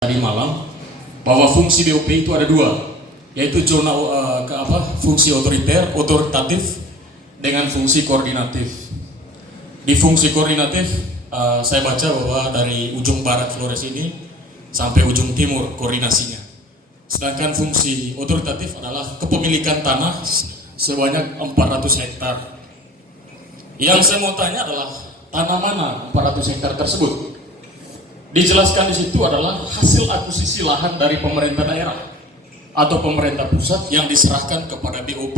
Tadi malam bahwa fungsi BOP itu ada dua, yaitu zona fungsi otoritatif dengan fungsi koordinatif. Di fungsi koordinatif saya baca bahwa dari ujung barat Flores ini sampai ujung timur koordinasinya. Sedangkan fungsi otoritatif adalah kepemilikan tanah sebanyak 400 hektar. Yang saya mau tanya adalah tanah mana 400 hektar tersebut? Dijelaskan di situ adalah hasil akuisisi lahan dari pemerintah daerah atau pemerintah pusat yang diserahkan kepada BOP,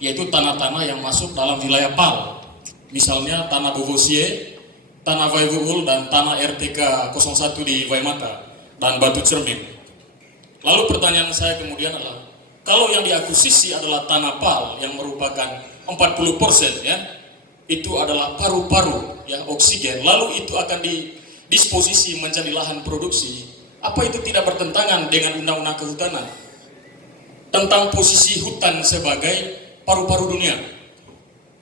yaitu tanah-tanah yang masuk dalam wilayah PAL, misalnya tanah Bovosie, tanah Vaivuul, dan tanah RTK 01 di Waimata dan Batu Cermin. Lalu pertanyaan saya kemudian adalah, kalau yang diakuisisi adalah tanah PAL yang merupakan 40% ya, itu adalah paru-paru ya, oksigen, lalu itu akan disposisi menjadi lahan produksi, apa itu tidak bertentangan dengan undang-undang kehutanan tentang posisi hutan sebagai paru-paru dunia?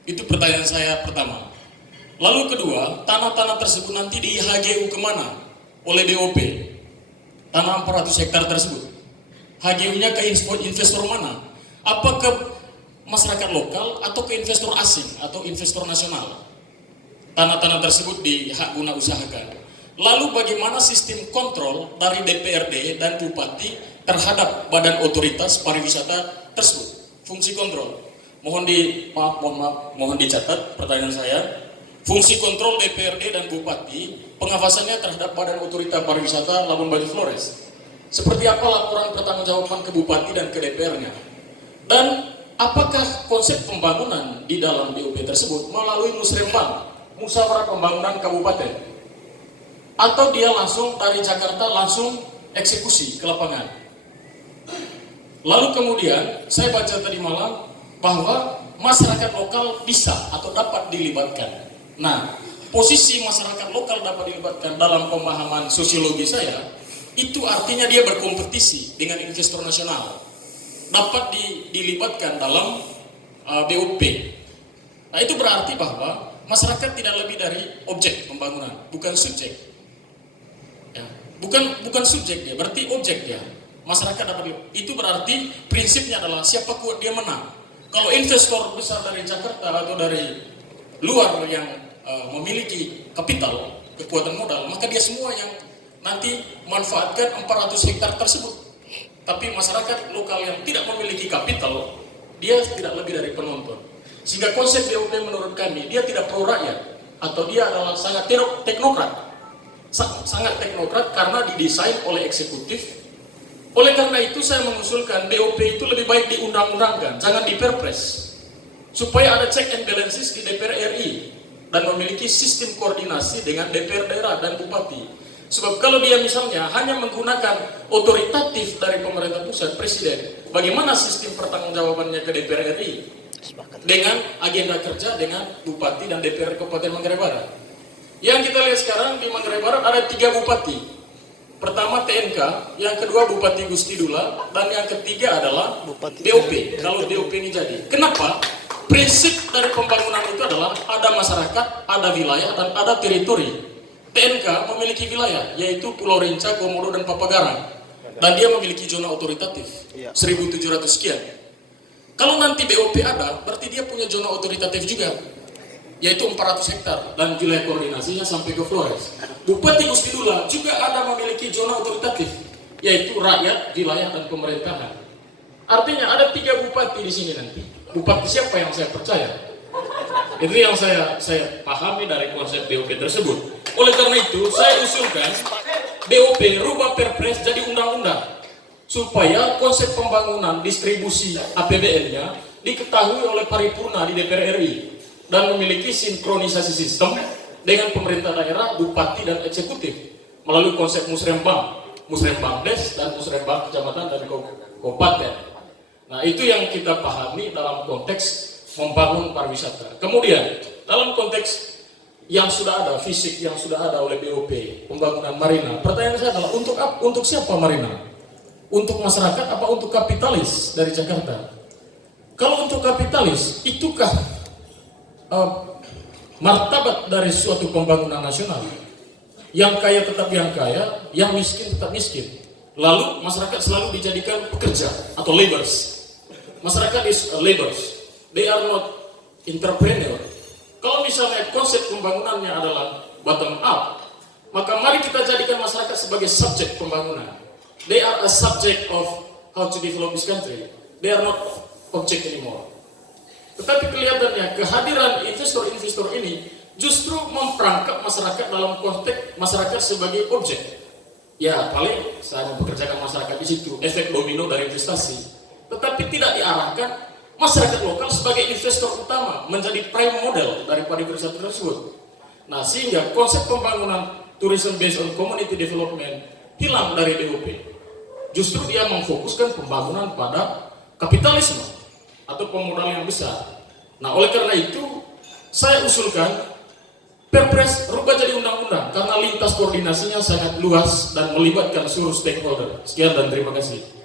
Itu pertanyaan saya pertama. Lalu kedua, tanah-tanah tersebut nanti di HGU kemana oleh BOP? Tanah 400 hektar tersebut HGU-nya ke investor mana? Apa ke masyarakat lokal atau ke investor asing atau investor nasional? Tanah-tanah tersebut di hak guna usahakan. Lalu bagaimana sistem kontrol dari DPRD dan Bupati terhadap badan otoritas pariwisata tersebut? Fungsi kontrol. Mohon dicatat pertanyaan saya. Fungsi kontrol DPRD dan Bupati, pengawasannya terhadap badan otoritas pariwisata Labuan Bajo Flores. Seperti apa laporan pertanggungjawaban ke Bupati dan ke DPR-nya? Dan apakah konsep pembangunan di dalam BOP tersebut melalui musrembang, musyawarah pembangunan kabupaten? Atau dia langsung dari Jakarta langsung eksekusi ke lapangan? Lalu kemudian saya baca tadi malam bahwa masyarakat lokal bisa atau dapat dilibatkan. Nah, posisi masyarakat lokal dapat dilibatkan dalam pemahaman sosiologi saya, itu artinya dia berkompetisi dengan investor nasional, dapat dilibatkan dalam BOP. Nah, itu berarti bahwa masyarakat tidak lebih dari objek pembangunan, bukan subjek. Ya, bukan subjek dia, berarti objek dia. Masyarakat dapat, itu berarti prinsipnya adalah siapa kuat dia menang. Kalau investor besar dari Jakarta atau dari luar yang memiliki kapital, kekuatan modal, maka dia semua yang nanti manfaatkan 400 hektar tersebut. Tapi masyarakat lokal yang tidak memiliki kapital, dia tidak lebih dari penonton. Sehingga konsep BOP menurut kami, dia tidak pro rakyat, atau dia adalah sangat teknokrat. Sangat teknokrat karena didesain oleh eksekutif. Oleh karena itu saya mengusulkan BOP itu lebih baik diundang-undangkan, jangan diperpres, supaya ada check and balances di DPR RI dan memiliki sistem koordinasi dengan DPR daerah dan bupati. Sebab kalau dia misalnya hanya menggunakan otoritatif dari pemerintah pusat, presiden, bagaimana sistem pertanggungjawabannya ke DPR RI dengan agenda kerja dengan bupati dan DPR Kabupaten Manggarai Barat? Yang kita lihat sekarang di Manggarai Barat ada 3 bupati. Pertama TNK, yang kedua Bupati Gusti Dula, dan yang ketiga adalah Bupati BOP. Kalau BOP ini jadi, kenapa? Prinsip dari pembangunan itu adalah ada masyarakat, ada wilayah, dan ada teritori. TNK memiliki wilayah, yaitu Pulau Rinca, Komodo, dan Papagarang, dan dia memiliki zona otoritatif 1.700 sekian. Kalau nanti BOP ada, berarti dia punya zona otoritatif juga, yaitu 400 hektar, dan wilayah koordinasinya sampai ke Flores. Bupati Gusti Dula juga ada memiliki zona otoritatif, yaitu rakyat, wilayah, dan pemerintahan. Artinya ada 3 bupati di sini nanti. Bupati siapa yang saya percaya? Itu yang saya pahami dari konsep BOP tersebut. Oleh karena itu, saya usulkan BOP rubah perpres jadi undang-undang, supaya konsep pembangunan distribusi APBN-nya diketahui oleh paripurna di DPR RI dan memiliki sinkronisasi sistem dengan pemerintah daerah, bupati, dan eksekutif melalui konsep musrembang des dan musrembang kecamatan dan kabupaten. Nah, itu yang kita pahami dalam konteks membangun pariwisata. Kemudian dalam konteks yang sudah ada, fisik yang sudah ada oleh BOP, pembangunan marina, pertanyaan saya adalah untuk siapa marina? Untuk masyarakat apa untuk kapitalis dari Jakarta? Kalau untuk kapitalis, itukah martabat dari suatu pembangunan nasional? yang kaya tetap yang kaya, yang miskin tetap miskin. Lalu masyarakat selalu dijadikan pekerja atau laborers. Masyarakat is laborers, they are not entrepreneur. Kalau misalnya konsep pembangunannya adalah bottom up, maka mari kita jadikan masyarakat sebagai subjek pembangunan. They are a subject of how to develop this country. They are not object anymore. Tetapi kelihatannya kehadiran investor-investor ini justru memperangkap masyarakat dalam konteks masyarakat sebagai objek. Ya, paling saya mempekerjakan masyarakat di situ, efek domino dari investasi. Tetapi tidak diarahkan masyarakat lokal sebagai investor utama, menjadi prime model dari pariwisata tersebut. Nah, sehingga konsep pembangunan tourism based on community development hilang dari DOP. Justru dia memfokuskan pembangunan pada kapitalisme atau pemodal yang besar. Nah, oleh karena itu saya usulkan Perpres rubah jadi undang-undang karena lintas koordinasinya sangat luas dan melibatkan seluruh stakeholder. Sekian dan terima kasih.